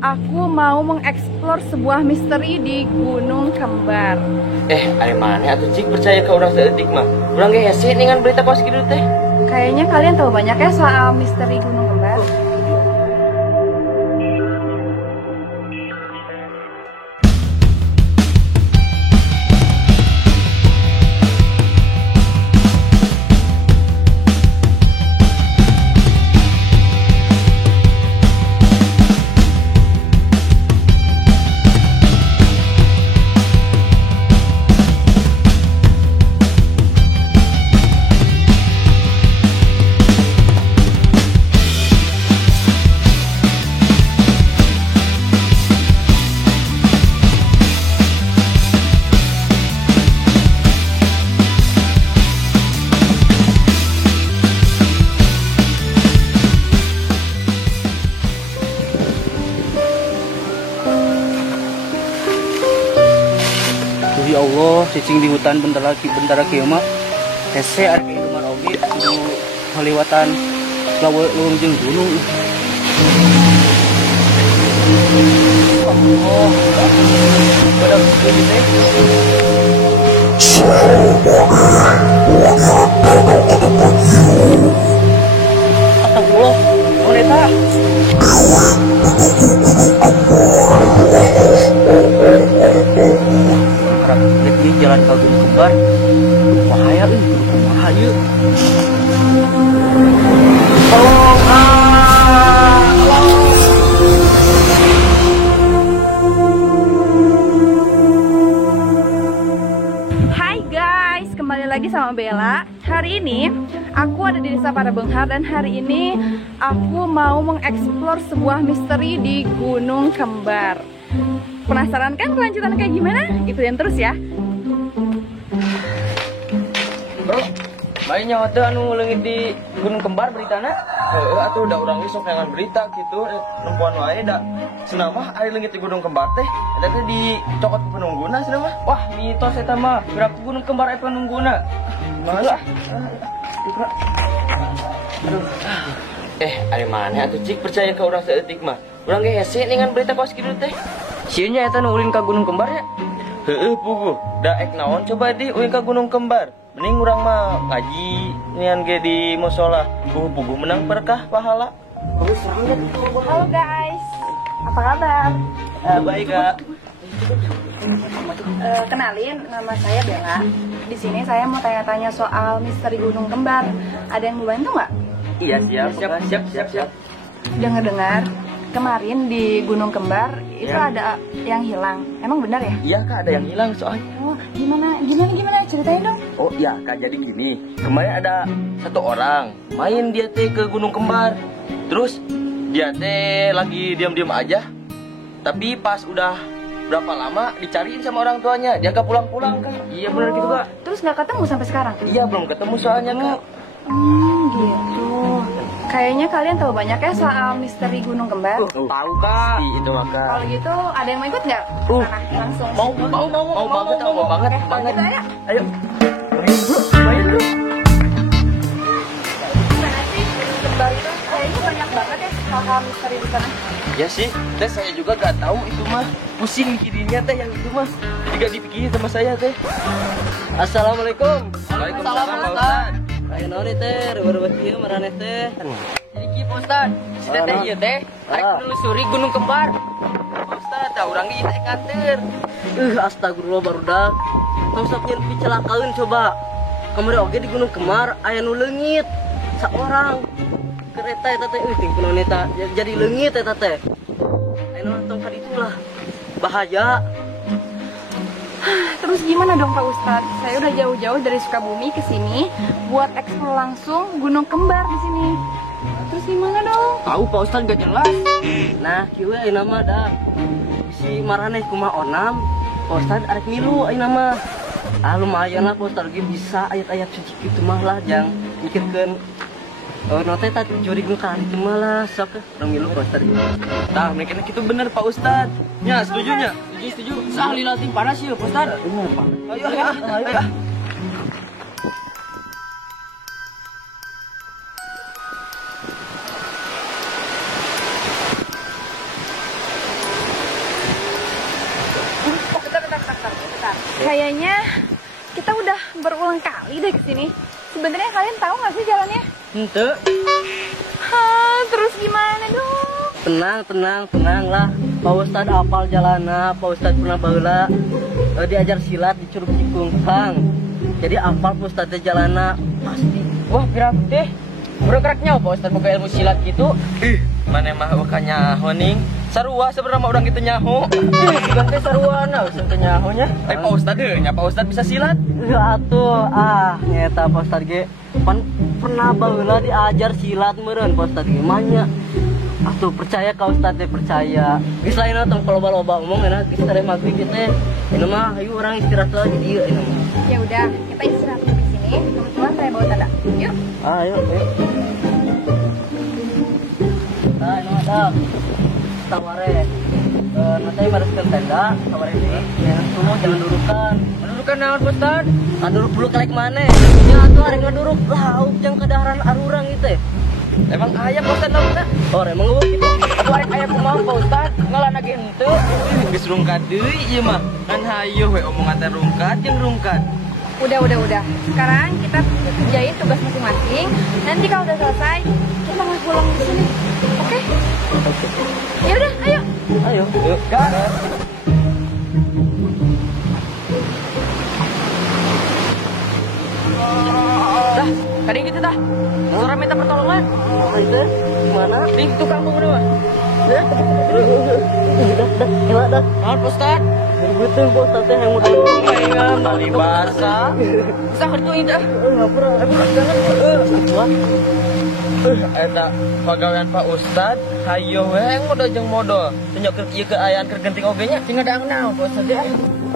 Aku mau mengeksplor sebuah misteri di Gunung Kembar. Ada mana atuh cik percaya ke orang seetik mah. Urang ge hese dengan berita kos kitu teh. Kayaknya kalian tahu banyak ya soal misteri Gunung Kembar. Ya Allah, cicing di hutan bentar lagi mah. Hese ada ke rumah oge kudu melewatan leuweung jeung gunung. Allah, pada begini teh. Astagfirullah, wanita. Ini jalan ke Gunung Kembar bahaya bahaya. Hai guys, kembali lagi sama Bella. Hari ini aku ada di Desa Parabenghar dan hari ini aku mau mengeksplor sebuah misteri di Gunung Kembar. Penasaran kan kelanjutan kayak gimana? Ikutin terus ya. Bro, bae nyawa teh anu leungit di Gunung Kembar beritana. Atuh udah urang ge sok dengan berita gitu. Perempuan wae da cenah mah ari leungit di Gunung Kembar teh eta teh dicokot ku penungguna cenah mah. Wah, mitos eta mah. Gerak Gunung Kembar aya penungguna. Malah. Aduh. Ada mana atuh cik percaya ke urang seeutik mah. Urang ge hese dengan berita kos kitu teh. Sieun nya eta nu ulin ka Gunung Kembar ya? Heueuh puguh, da ek naon coba di ulin ka Gunung Kembar. Mending urang mah ngaji nian ge di mushola. Puguh menang berkah pahala. Halo guys, apa kabar? Baik Kak. Kenalin, nama saya Bella. Di sini saya mau tanya-tanya soal misteri Gunung Kembar. Ada yang mau bantu nggak? Iya siap. Dengar-dengar kemarin di Gunung Kembar itu ada yang hilang. Emang benar ya? Iya Kak, ada yang hilang soalnya. Oh, gimana? Ceritain dong. Oh iya Kak, jadi gini. Kemarin ada satu orang main dia teh ke Gunung Kembar. Terus dia teh lagi diam-diam aja. Tapi pas udah berapa lama dicariin sama orang tuanya, dia gak pulang-pulang Kak. Iya benar gitu Kak. Terus nggak ketemu sampai sekarang? Iya belum ketemu soalnya Kak. Gitu. Kayaknya kalian tahu banyak ya soal misteri Gunung Kembar. Tahu Kak. Itu mah Kak. Kalau gitu ada yang mau ikut nggak? Sana, langsung. Mau banget. Oke, kalau gitu ayo. Ayo. Main bro. Gimana sih Gunung Kembar itu? Kayaknya banyak banget ya hal-hal misteri di sana. Ya sih, teh saya juga gak tahu itu mah. Pusing mikirinnya teh yang itu mah. Jadi gak dipikirin sama saya teh. Assalamualaikum. Waalaikumsalam Pak Ustad. Aya naon teh, reueuh kieu maraneh teh. Jadi kieu Pak Ustad, si teh ieu teh rek menelusuri Gunung Kembar. Pak Ustad, da urang ge teh kanteur. Astagfirullah barudak. Tong sok nyen picelakeun coba. Kamari oge di Gunung Kembar aya nu leungit saorang. Kereta eta teh ting kunaon eta jadi leungit eta teh. Aya nu tong ka ditu lah. Bahaya. Terus gimana dong Pak Ustadz? Saya udah jauh-jauh dari Sukabumi ke sini buat eksplor langsung Gunung Kembar di sini. Terus gimana dong? Tahu Pak Ustad gak jelas. Nah, kieu ayeuna mah da. Si maraneh kumaha onam, Pak Ustad arek milu ayeuna mah. Lumayan lah Pak Ustad ge bisa ayat-ayat suci kitu mah lah jang mikirkeun note teh juri nu ka kitu mah lah sok urang milu Pak Ustad. Tah, mikirnya gitu bener Pak Ustad. Nya, setuju nya? Setuju. Sah lila tim panas yeuh Pak Ustad. Ayo. Bentar. Kayaknya kita udah berulang kali deh kesini. Sebenarnya kalian tahu nggak sih jalannya? Ente. Hah, terus gimana dong? Tenang lah. Pak Ustadz apal jalana, Pak Ustadz pernah baheula diajar silat di Curug Cikungkang. Jadi apal Pak Ustadz jalana pasti. Wah, kira teh. Bergeraknya apa Ustaz boga ilmu silat gitu? Mana mah wakanya honing. Sarua sebenarnya orang gitu nyaho. Bukan teh saruana Ustadz nyahonya. Pak Ustaz nya Pak Ustaz bisa silat. Atuh, nyeta Pak Ustadz ge. Pan pernah baheula diajar silat meureun Pak Ustadz ge manya. Atuh percaya ka Ustadz teh percaya. Geus lainna tong loba-loba omong enak geus tare maghrib teh. Ini mah hayu orang istirahat lagi di dieu ini mah. Ya udah, kita istirahat di sini. Kebetulan saya bawa tanda. Yuk. Ayo. Nah, ini ada taware. Nanti bariskan tenda, taware ini. Yang semua jangan dudukan. Mendudukan naon Ustaz? Duduk dulu kelek mana? Ya atuh arek ngaduruk lauk jang kadaharan arurang itu. Emang ayam Ustaz naon? Oh, emang eueuh kitu. Aku arek ayam kumaha Pak Ustaz? Ngalana ge henteu. Geus rungkat deui ieu mah. Kan hayu we omongan teh rungkat jeung rungkat. Udah. Sekarang kita kerjain tugas masing-masing. Nanti kalau udah selesai, kita mau pulang di sini. Oke? Ya udah, ayo. Ayo. Gas. Dah, tadi gitu dah. Suara minta pertolongan. Itu gimana? Di tukang bubur mah. Dah. Elah dah. Naon Ustaz? Betul Pak Ustadz teh yang mudah. Ayam tali basah. Bisa kertuin dah. Ngapura jangan. Eta pagawean Pak Ustad hayo we modal jeung modal tunjuk ke ieu keayaan keur genting oge nya tinggal daang naon Pak Ustad ya.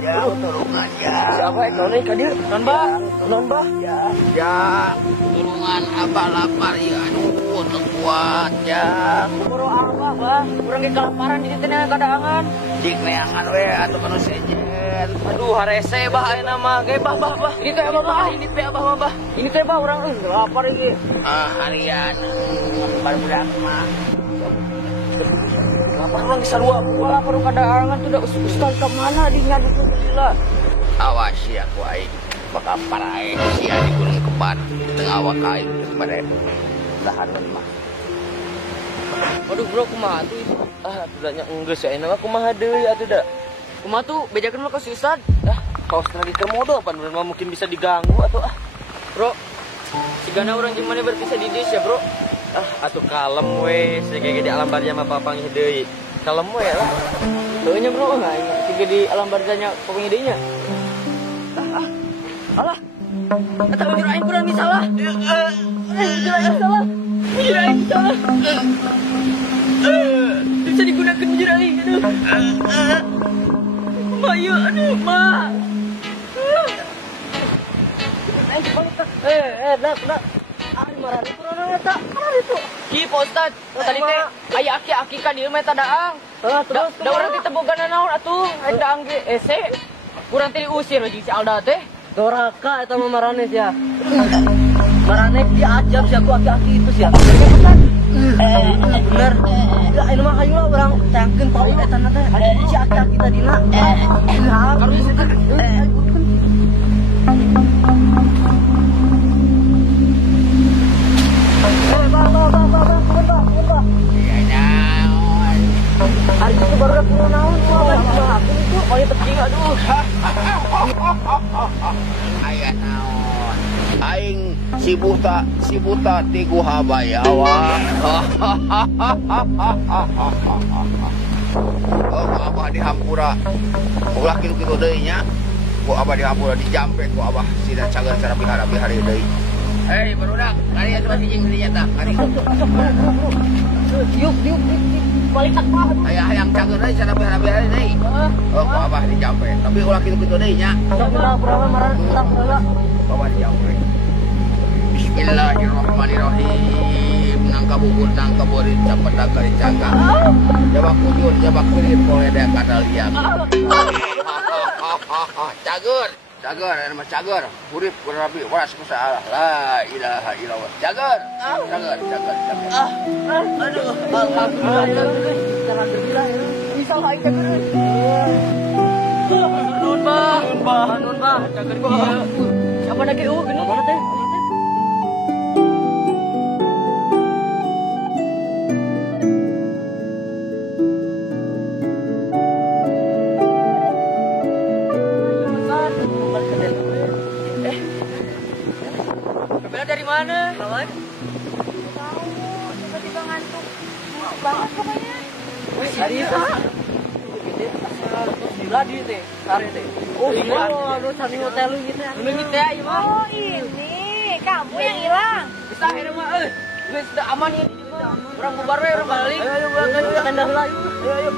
Ya turungan ya. Siapa ek naon ka dieu? Non bah? Ya turungan abah lapar ya aduh kuat ya. Boro apa bah? Urang ge kelaparan di dieu teh kadaangan. Dik neangan we atuh kana sejen. Aduh harese bah ayeuna mah ge bah. Ini teh abah bah, ini teh abah mah bah. Ini teh bah urang lapar ieu. Harian budak mah. Lapar urang bisa dua. Lapar kadaangan tuh da ustaz ka mana di ngadukeun gila. Awas ya ku aing bakal parae sia di Gunung Kembar tengah awak aing kepada dahareun mah. Aduh bro kumaha tuh itu? Tudanya enggeus ya enak kumaha deui atuh da. Kumaha tuh bejakeun mah ka si Ustad. Kaos lagi ke modal pan mah mungkin bisa diganggu atuh Bro. Sigana urang jeung maneh berpisah di dieu ya, Bro. Atuh kalem we, sige di alam barja mah papangih deui. Kalem we lah. Heuh nya Bro, sige di alam barjanya papangih deui nya. Alah. Eta ujur aing kurang misalah. Ujur aing salah. Ujur aing salah. Bisa digunakan ujur aing aduh. Mayu aduh, Ma. Dak. Ari marani kurang eta. Marani itu. Ki Pak Ustad, tadi teh aya aki-aki ka dieu mah eta daang. Terus Da urang teh tebogan naon atuh, rek daang ge ese. Kurang teh diusir jeung si Alda teh. Doraka eta mah marane sia. Marane diajab sia ku aki-aki itu sia. Bener. Ya ini mah hayu lah urang tangkeun paut eta na teh. Si aki-aki tadina. Harus Bang. Hari itu baru pulang naon ku abah aku itu paling penting aduh. Aya naon. Aing si buta ti ku habayawa. Oh, abah di Hampura. Ulah kitu-kitu deui nya. Ku abah di Hampura dijampe ku abah sida cager cara bihara-bihari deui. Hei barudak, kalian coba dijing di nyata. Kali. Yuk. Balik tak mah. Aya hayang cager deui cara bihara-bihari deui. Oh, ku abah dijampe. Tapi ulah kitu-kitu deui nya. Pura marah tentang pura. Bawa dijampe. Bismillahirrahmanirrahim. Nangka bubur nangka borit capedak kali caga. Jabak kujur jabak kulit boleh dek kadal liang. Cager, nama cager. Urip kurabi waras kusalah. La ilaha illallah. Cager. Aduh, alhamdulillah. Jangan berbilang. Bisa lagi cager. Bah. Banun, Bah. Cager kieu. Siapa dah kieu gini? Mana teh? Bella dari mana? Lawan? Tahu, tiba-tiba ngantuk banget pokoknya. Wih, serius ah? Gede asal gila di teh, sare teh. Oh iya, lu sami hotel lu gitu ya. Lu gitu ya, iya mah. Oh ini, kamu yang hilang. Bisa akhirnya mah, geus udah aman ya. Orang bubar we, orang balik. Ayo, kandah lah, ayo. Ayo.